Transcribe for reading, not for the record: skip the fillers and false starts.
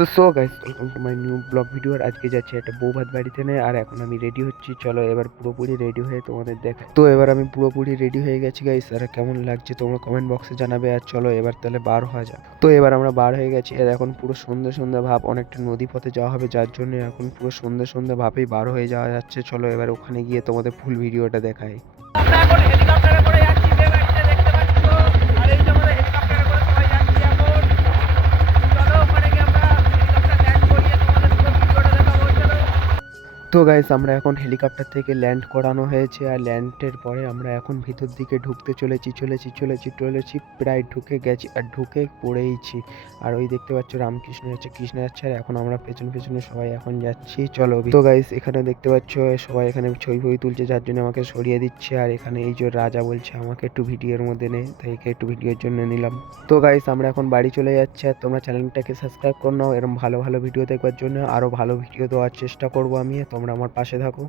তো so guys, welcome to my new blog video. আর আজকে যাচ্ছি একটা বৌভাত বাড়িতে নেই, আর এখন আমি রেডি হচ্ছি। চলো এবার পুরোপুরি রেডি হয়ে তোমাদের দেখা। তো এবার আমি পুরোপুরি রেডি হয়ে গেছি গাইস, আর কেমন লাগছে তোমরা কমেন্ট বক্সে জানাবে। আর চলো এবার তাহলে বার হওয়া যাক। তো এবার আমরা বার হয়ে গেছি, আর এখন পুরো সন্ধ্যে সন্ধ্যে ভাব, অনেকটা নদী পথে যাওয়া হবে, যার জন্য এখন পুরো সন্ধ্যে সন্ধ্যে ভাবেই বার হয়ে যাওয়া যাচ্ছে। চলো এবার ওখানে গিয়ে তোমাদের ফুল ভিডিওটা দেখাই। আমরা এখন হেলিকপ্টারে করে যাচ্ছি বেবাড়িতে, দেখতে পাচ্ছ। আর এই যে আমাদের হেলিকপ্টারে করে সবাই যাচ্ছি এখন। চলো ওখানে গিয়ে আমরা হেলিকপ্টার ল্যান্ড করিয়ে তোমাদের পুরো ভিডিওটা দেখাবো। চলো। তো গাইস, আমরা এখন হেলিকপ্টার থেকে ল্যান্ড করানো হয়েছে, আর ল্যান্ডের পরে আমরা এখন ভিতর দিকে ঢুকতে চলেছি, প্রায় ঢুকে গেছি আর ঢুকে পড়েইছি। আর ওই দেখতে পাচ্ছ রামকৃষ্ণ যাচ্ছে, কৃষ্ণ যাচ্ছে, আর এখন আমরা পেছনে পেছনে সবাই এখন যাচ্ছি। চলো তো গাইস, এখানে দেখতে পাচ্ছ সবাই এখানে ছবি ফবি তুলছে, যার জন্য আমাকে সরিয়ে দিচ্ছে। আর এখানে এই যে রাজা বলছে আমাকে একটু ভিডিওর মধ্যে নে, তাই একে একটু ভিডিওর জন্য নিলাম। তো গাইস, আমরা এখন বাড়ি চলে যাচ্ছি, আর তোমরা চ্যানেলটাকে সাবস্ক্রাইব করে নাও এরকম ভালো ভালো ভিডিও দেখবার জন্য। আরও ভালো ভিডিও দেওয়ার চেষ্টা করবো আমি, তোমরা আমার পাশে থাকো।